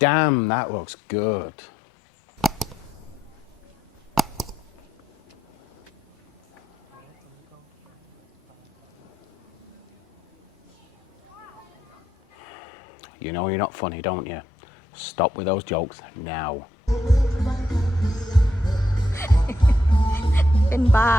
Damn, that looks good. You know you're not funny, don't you? Stop with those jokes now. เป็นบ้า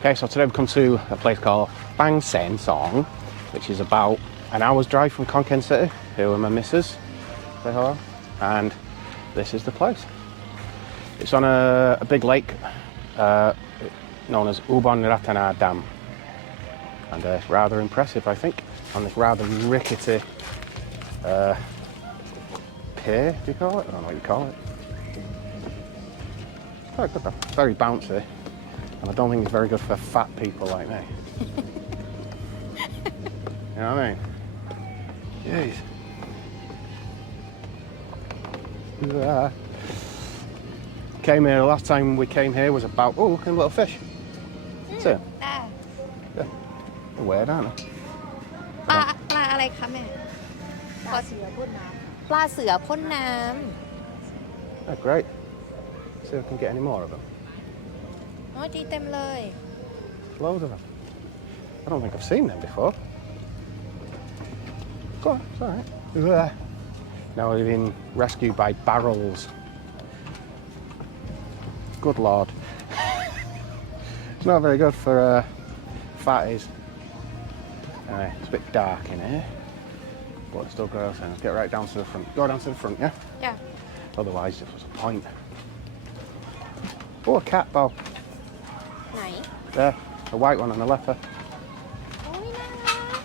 Okay, so today we've come to a place called Bang Sen Song, which is about an hour's drive from Khon Kaen City. Here are my missus, say hello, and this is the place. It's on a big lake known as Ubolratana Dam, and it's rather impressive, I think, on this rather rickety pier, do you call it? I don't know what you call it. It's quite good though, it's very bouncy. And I don't think it's very good for fat people like me. You know what I mean? Jeez. Yeah. Came here, last time we came here was about, oh, look at a little fish. That's it. Yeah. They're weird, aren't they? ปลาอะไรคะแม่ปลาเสือพ่นน้ำปลาเสือพ่นน้ำ They're great. See if I can get any more of them. โอ้ยดีเต็มเลย Loads of them. I don't think I've seen them before. Go on, it's alright. Yeah. Now we've been rescued by barrels. Good lord. It's not very good for fatties. Anyway, it's a bit dark in here, but it's still gross. Let's get right down to the front. Go down to the front, yeah? Yeah. Otherwise, what's the point? Oh, a cat, Beau. ไหน There, a white one and a leopard. โอ้ยน่ารัก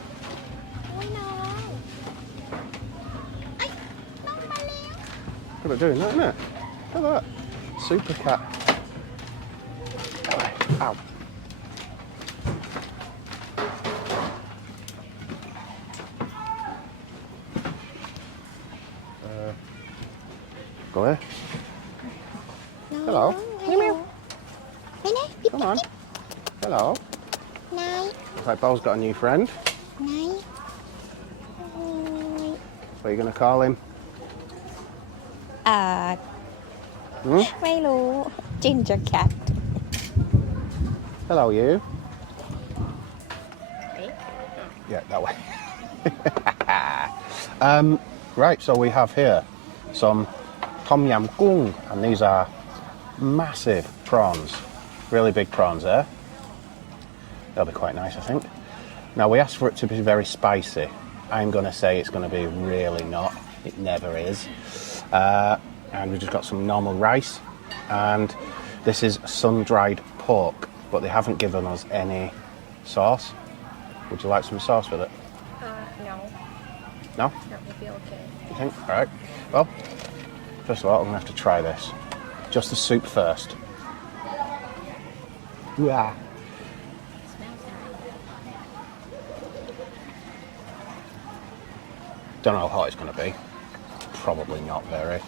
โอ้ยน้องไอ้น้องมาแล้ว Good at doing that, isn't it? Look at that. Super cat. Ow. Go here. Hello. Come on. Hello. Looks like Beau's got a new friend. What are you going to call him? ไม่รู้ Ginger Cat Hello, you. Yeah, that way. Right, so we have here some tom yam goong, and these are massive prawns. Really big prawns there. They'll be quite nice, I think. Now, we asked for it to be very spicy. I'm going to say it's going to be really not. It never is. And we've just got some normal rice. And this is sun-dried pork, but they haven't given us any sauce. Would you like some sauce with it? No. No? That would be okay. You think? All right. Well, first of all, I'm going to have to try this. Just the soup first. Yeah. Don't know how hot it's going to be. Probably not very.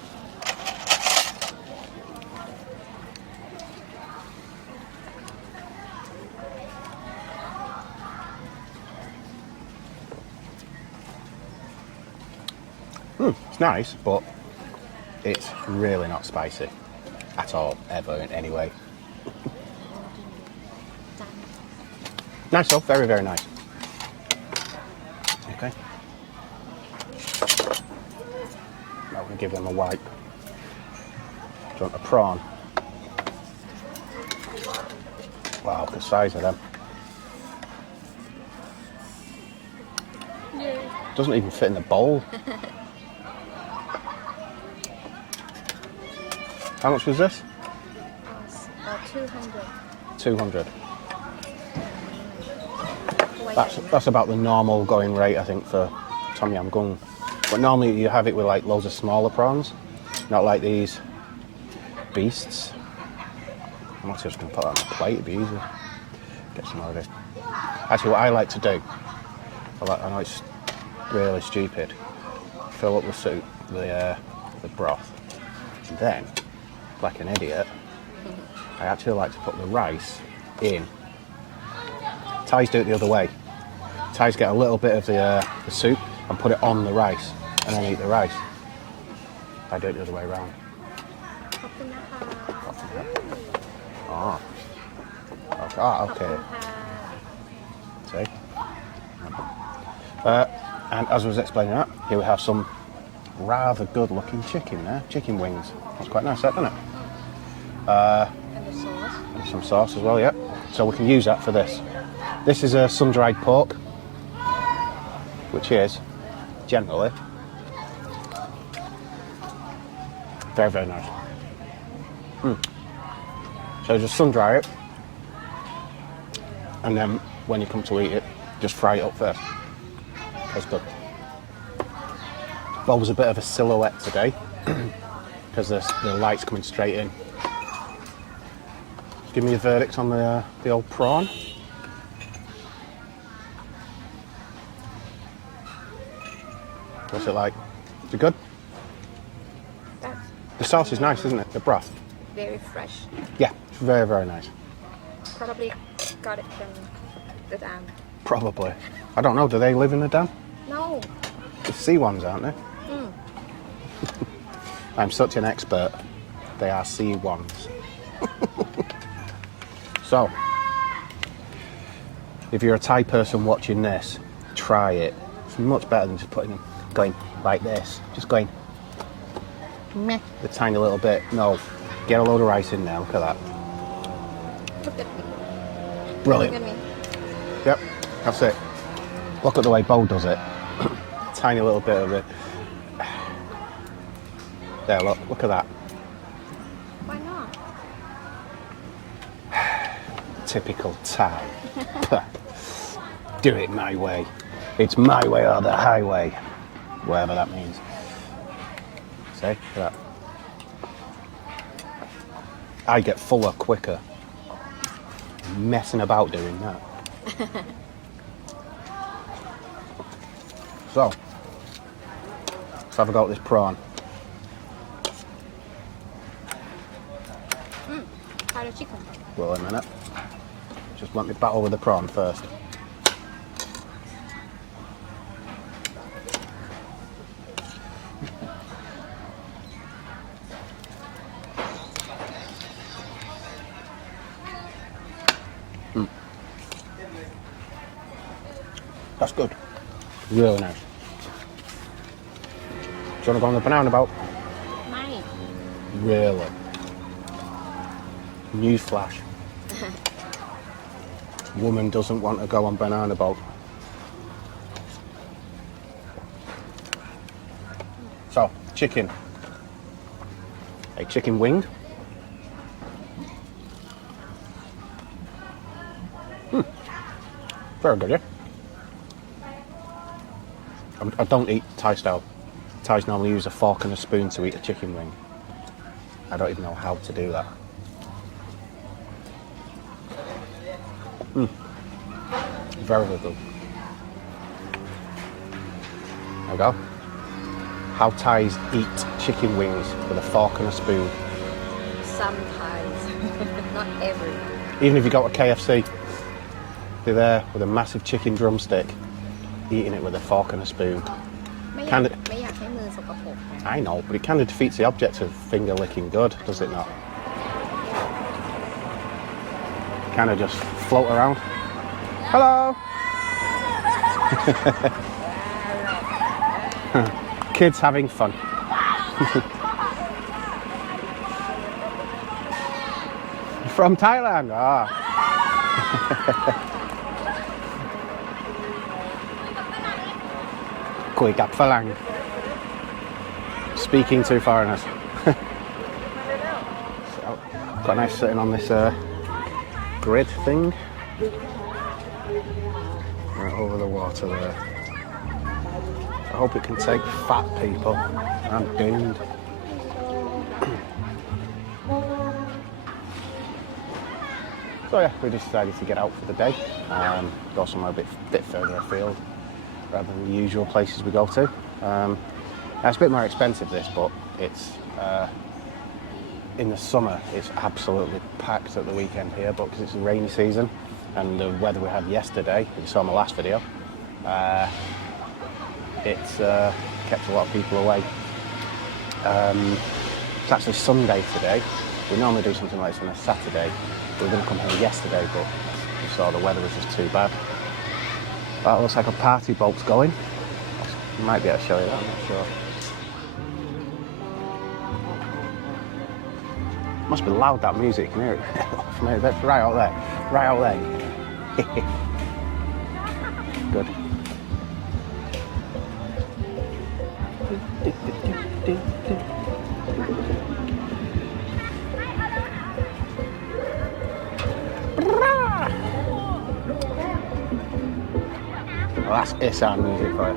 It's nice, but it's really not spicy at all, ever, in any way. Nice though, very, very nice. Okay. Now we're going to give them a wipe. Do you want a prawn? Wow, the size of them. Doesn't even fit in the bowl. How much was this? 200 200. That's about the normal going rate, I think, for tom yam goong. But normally you have it with like loads of smaller prawns, not like these beasts. I'm actually just going to put that on a plate, it'd be easier. Get some more of this. Actually, what I like to do, I know it's really stupid, fill up the soup, the broth, and then, like an idiot, I actually like to put the rice in. Thais do it the other way. Thais get a little bit of the soup and put it on the rice, and then eat the rice. I do it the other way around. ขอบคุณนะคะ Oh. Okay. ขอบคุณค่ะ See? And as I was explaining that, here we have some rather good looking chicken there. Chicken wings. That's quite nice, that, isn't it? and the sauce And some sauce as well, yeah. So we can use that for this. This is a sun-dried pork, which is generally very, very nice. So just sun-dry it, and then when you come to eat it, just fry it up first. That's good. Beau was a bit of a silhouette today because the light's coming straight in. Give me a verdict on the old prawn. What's it like? Is it good? that's The sauce is nice, isn't it? The broth. very fresh Yeah, it's very, very nice. probably got it from the dam Probably. I don't know, do they live in the dam? no The sea ones, aren't they? I'm such an expert. They are sea ones. So, if you're a Thai person watching this, try it. It's much better than just going like this. Just going, meh, the tiny little bit. No, get a load of rice in there. Look at that. look at me Brilliant. look at me Yep, that's it. Look at the way Beau does it. Tiny little bit of it. There, look at that. why not Typical Thai. Do it my way. It's my way or the highway. Whatever that means. See? Look at that. I get fuller quicker. Messing about doing that. So, let's have a go at this prawn. try the chicken Well, a minute. Just let me battle with the prawn first. That's good. Really nice. Do you want to go on the banana boat? ไม่ Really? Newsflash. Woman doesn't want to go on banana boat. So, chicken. A chicken wing. Very good, yeah? I don't eat Thai style. Thais normally use a fork and a spoon to eat a chicken wing. I don't even know how to do that. Very, very good. There we go. How Thais eat chicken wings with a fork and a spoon. sometimes not every Even if you go to KFC, they're there with a massive chicken drumstick, eating it with a fork and a spoon. ไม่อยาก Kind of, ไม่อยากให้มือสกปรก I know, but it kind of defeats the object of finger licking good, does it not? Kind of just float around. Hello! Kids having fun. From Thailand? Ah. Kuyกับฝรั่ง Speaking to foreigners. So, quite nice sitting on this grid thing. Right over the water there. I hope it can take fat people. I'm doomed. So yeah, we just decided to get out for the day, go somewhere a bit further afield rather than the usual places we go to. It's a bit more expensive this, but it's in the summer it's absolutely packed at the weekend here, but because it's the rainy season and the weather we had yesterday, you saw in my last video, it's kept a lot of people away. It's actually Sunday today. We normally do something like this on a Saturday. We were going to come here yesterday, but we saw the weather was just too bad. That looks like a party boat's going. I might be able to show you that, I'm not sure. Must be loud, that music, you can hear it. That's right out there. Right out there. Good. Well, that's Issarn music for you.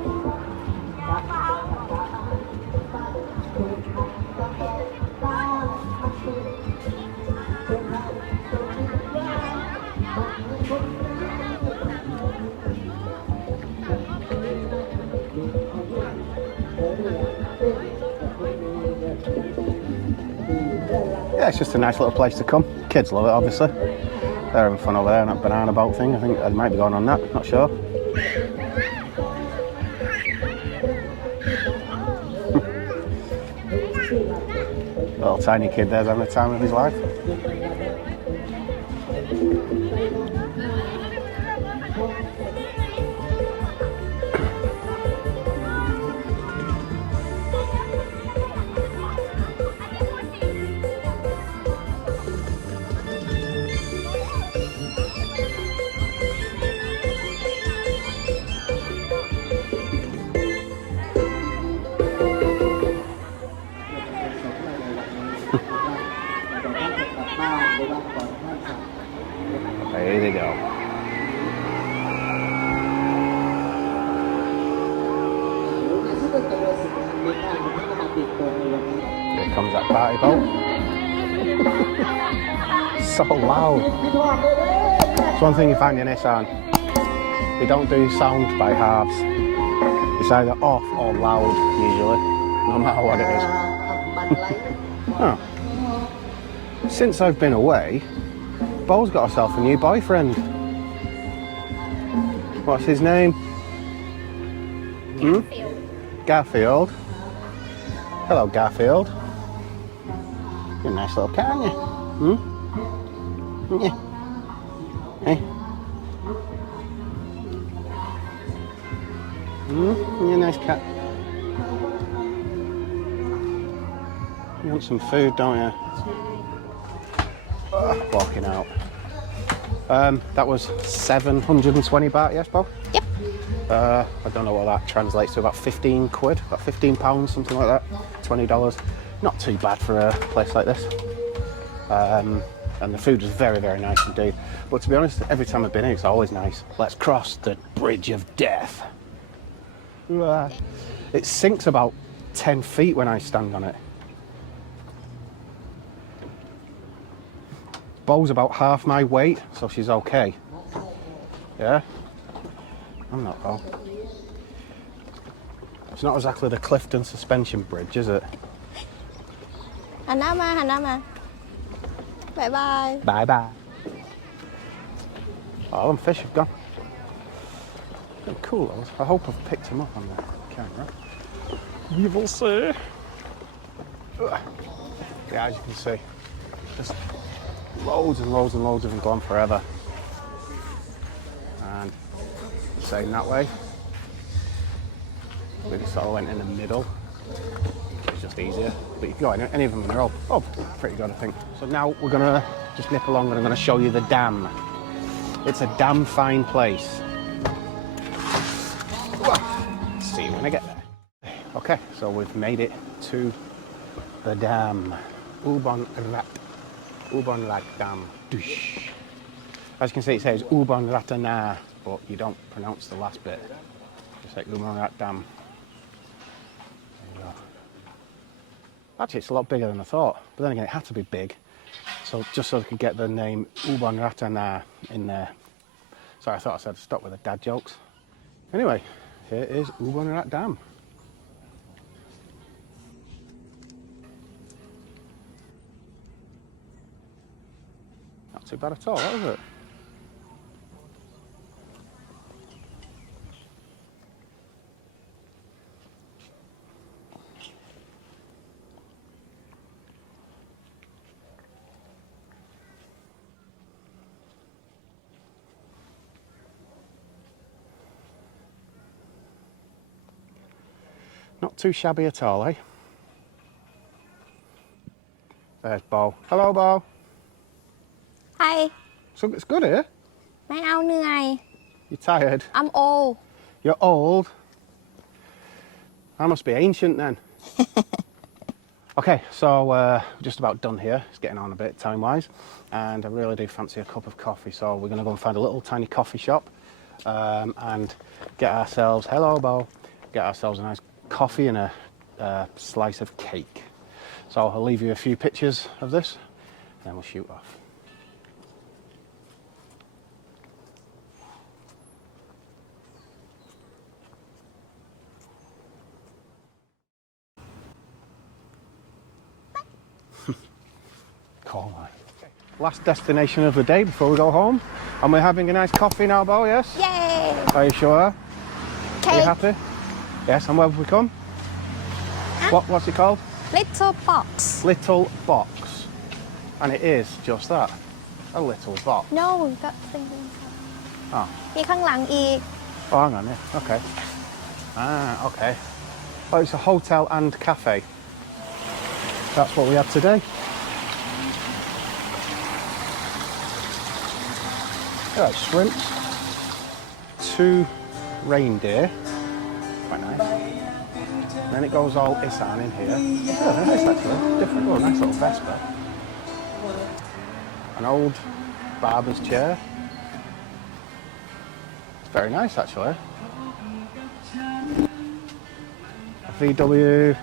Yeah, it's just a nice little place to come. Kids love it, obviously. They're having fun over there on that banana boat thing. I think they might be going on that, not sure. Little tiny kid there's having the time of his life. There they go. Here comes that party boat. So loud. It's one thing you find in Issarn. They don't do sound by halves. It's either off or loud usually, no matter what it is. Oh. Since I've been away, Beau's got herself a new boyfriend. What's his name? Garfield. Hello, Garfield. You're a nice little cat, aren't you? Yeah. Hey. You're a nice cat. You want some food, don't you? Walking out. That was 720 baht, yes, Beau? Yep. I don't know what that translates to, about 15 quid, about 15 pounds, something like that, $20. Not too bad for a place like this. And the food was very, very nice indeed. But to be honest, every time I've been here, it's always nice. Let's cross the bridge of death. It sinks about 10 feet when I stand on it. Beau's about half my weight, so she's okay. Yeah? I'm not, Beau. It's not exactly the Clifton suspension bridge, is it? Hanama. Bye bye. Bye bye. Oh, them fish have gone. They're cool, those. I hope I've picked them up on the camera. We will see. Yeah, as you can see, just loads and loads and loads of them gone forever. And same that way. We just sort of went in the middle. It's just easier. But you can go in any of them and they're all pretty good, I think. So now we're gonna just nip along and I'm gonna show you the dam. It's a damn fine place. See you when I get there. Okay, so we've made it to the dam. Ubolratana Dam. As you can see, it says Ubolratana, but you don't pronounce the last bit. Just like Ubolratana Dam. There you go. Actually, it's a lot bigger than I thought, but then again, it had to be big. So just so I could get the name Ubolratana in there. Sorry, I thought I said stop with the dad jokes. Anyway, here is Ubolratana Dam. Not too bad at all, is it? Not too shabby at all, eh? There's Beau. Hello, Beau. Hi. So it's good here. ไม่เอาเหนื่อย You're tired. I'm old. You're old. I must be ancient then. Okay, so we're just about done here. It's getting on a bit time-wise, and I really do fancy a cup of coffee. So we're going to go and find a little tiny coffee shop and get ourselves. Hello, Beau. Get ourselves a nice coffee and a slice of cake. So I'll leave you a few pictures of this, and then we'll shoot off. Call line. Last destination of the day before we go home, and we're having a nice coffee now, Beau. Yes. Yay. Are you sure? Are you Cake. happy? Yes. And where have we come? What's it called? Little box. Little box. And it is just that, a little box. No ก็สิ่งนี้ Oh. มีข้างหลังอีก Oh, hang on, yeah. Okay. Okay. Oh, it's a hotel and cafe. That's what we had today. Yeah, shrimps. 2 reindeer. Quite nice. And then it goes all Issarn in here. Yeah, nice actually. Different. Oh, nice little Vespa. An old barber's chair. It's very nice actually. A VW.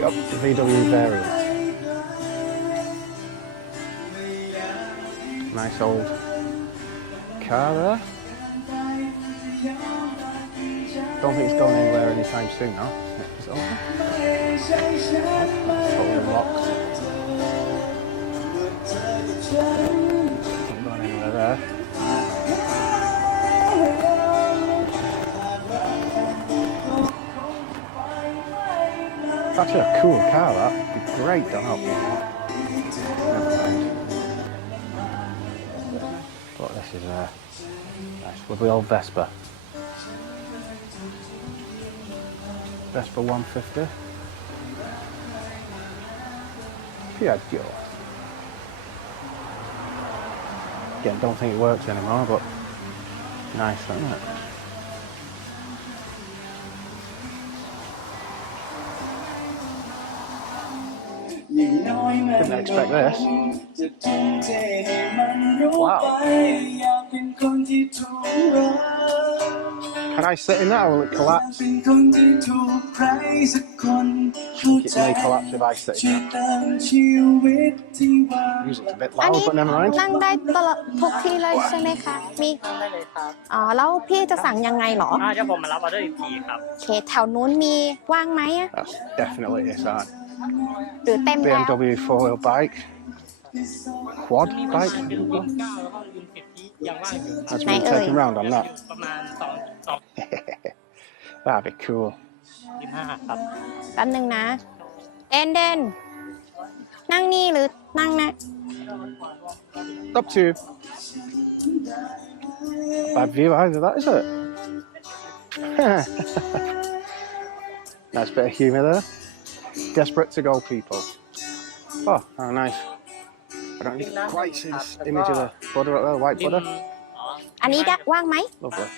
Yep, VW variant. Nice old car there. Don't think it's going anywhere anytime soon now. Is it open? Totally locked. Not going anywhere there. It's actually a cool car, that. It'd be great done up. Never mind. But this is nice with the old Vespa. Vespa 150. Piaggio. Again, don't think it works anymore, but nice, isn't it? Didn't expect this. Wow. Can I sit in that or will it collapse? I think it may collapse if I sit in that. Music's a bit อัน loud, นี้ but never mind. นั่งได้ตลอดทุกที่เลยใช่ไหมคะมี นั่งได้เลยครับ อ๋อแล้วพี่จะสั่งยังไงเหรอ เดี๋ยวผมมารับออเดอร์อีกทีครับ โอเคแถวนู้นมีว่างไหมอะ That's definitely Issarn. หรือเต็มแล้ว BMW 4-wheel bike. Quad มีประ bike. มาณเป็นรุ่น9แล้วก็รุ่น10ที่ยังว่างอยู่ครับ Has been taken round on that. ประมาณ2 That'd be cool. 25ครับ แป๊บนึงนะเดนนั่งนี่หรือนั่งนะ Up to you. Bad view either, that is it? Nice bit of humour there. Desperate to go, people. Oh, how nice. I don't even quite see this image of the Buddha up there, the white ริม Buddha. อันนี้ได้ว่างไหม Lovely.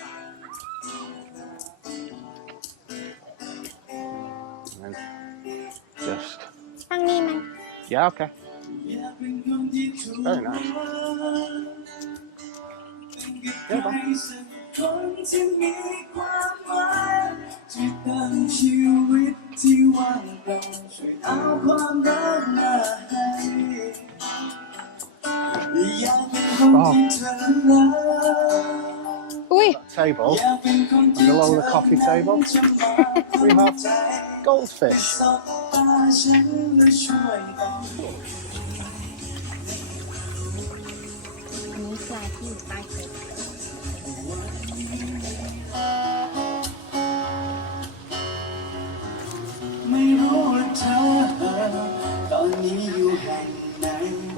And then just, นั่งนี่ไหม yeah, okay. Very nice. Yeah, bye. คนที่มีความหมายที่เติมชีวิตที่ว่างเปล่าช่วยเอาความรักมาให้ อุ้ย table, and below the coffee table, we have goldfish. อันนี้ปลาที่อยู่ใต้เกล็ด ไม่รู้ว่าเธอตอนนี้อยู่แห่งไหน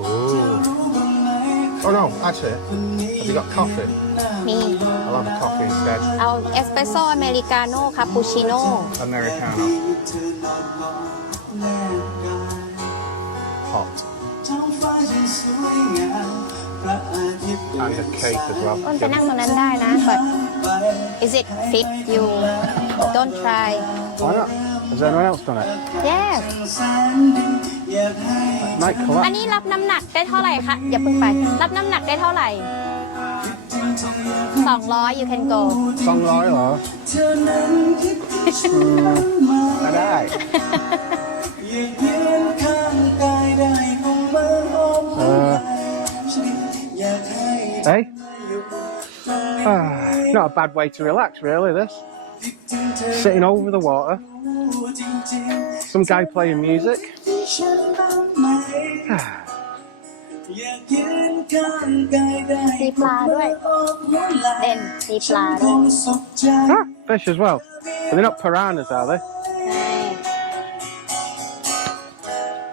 Ooh. รู้บ้างไหม Oh no, actually, have you got coffee? มี I'll have a coffee instead. เอาเอสเปรสโซ่อเมริกาโน่คาปูชิโน่ Americano. เธอนอนมองแนบกาย Hot. ท้องฟ้ายังสวยงามพระอาทิตย์ And a cake as well. ต้นไปนั่งตรงนั้นได้นะ but is it fit you don't try Why not? Has anyone else done it? yes แสนดีอยากให้ Might อัน collapse. นี้รับน้ำหนักได้เท่าไหร่คะอย่าเพิ่งไป รับน้ำหนักได้เท่าไหร่ 200 you can go Song Roy or? เธอนั้นคิดถึงฉันบ้างไหม Alright. อยากยืนข้างกายได้คงเมื่ออ้อมหัวใจอยากให้ Hey? อยู่ตรงนี้ Not a bad way to relax, really, this. คิดถึงเธอ Sitting over the water, จริงๆ some guy playing music. ที่ฉันบ้างไหมอยากยืนข้างกายได้ มีปลาด้วย อ้อมหัวไหล่ เด่นมีปลา ค ด้วย งสุขใจ Ah, fish as well. But they're not piranhas, are they?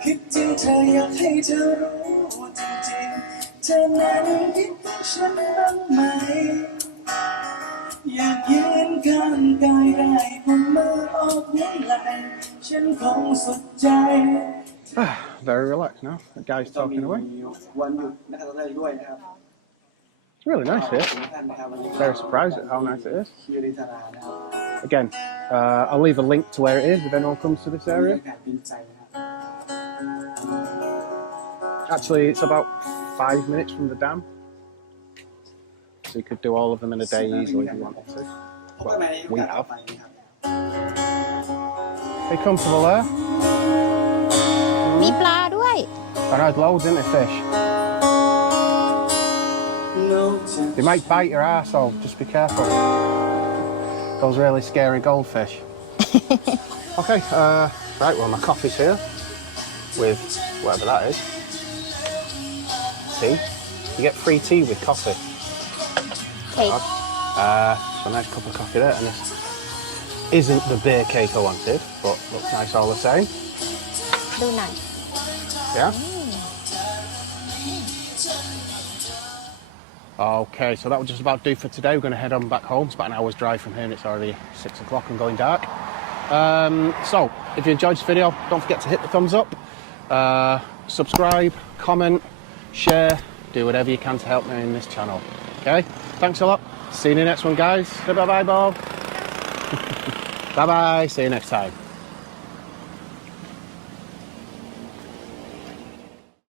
คิดถึงเธออยากให้เธอรู้จริงๆเธอนั้นคิดถึงฉันบ้างไหมอยากยืนข้างกายได้ผมมือออกหัวไหล่ฉันคงสุขใจ Ah, very relaxed now. The guy's talking away. วันหยุดนักท่องเที่ยวด้วยนะครับ It's really nice here. ท่านนะครับวันนี้ Very surprised at how nice it is. คิริธารานะครับ Again, I'll leave a link to where it is if anyone comes to this บรร area. ยากาศเป็นใจนะครับ Actually, it's about 5 minutes from the dam. So you could do all of them in a day easily if you wanted to. พบกันใหม่ในโอกาสต่อไปนะครับ Are you comfortable there? มีปลาด้วย I had loads, didn't they, fish? They might bite your ass, so just be careful. Those really scary goldfish. Okay, right, well, my coffee's here with whatever that is. Tea. You get free tea with coffee. cake So a nice cup of coffee there, and this isn't the beer cake I wanted, but looks nice all the same. ดูหน่อย Yeah? Okay, so that will just about do for today. We're going to head on back home. It's about an hour's drive from here and it's already 6 o'clock and going dark. So, if you enjoyed this video, don't forget to hit the thumbs up, subscribe, comment, share, do whatever you can to help me in this channel. Okay? Thanks a lot. See you in the next one, guys. Bye-bye, Beau. Bye-bye. See you next time.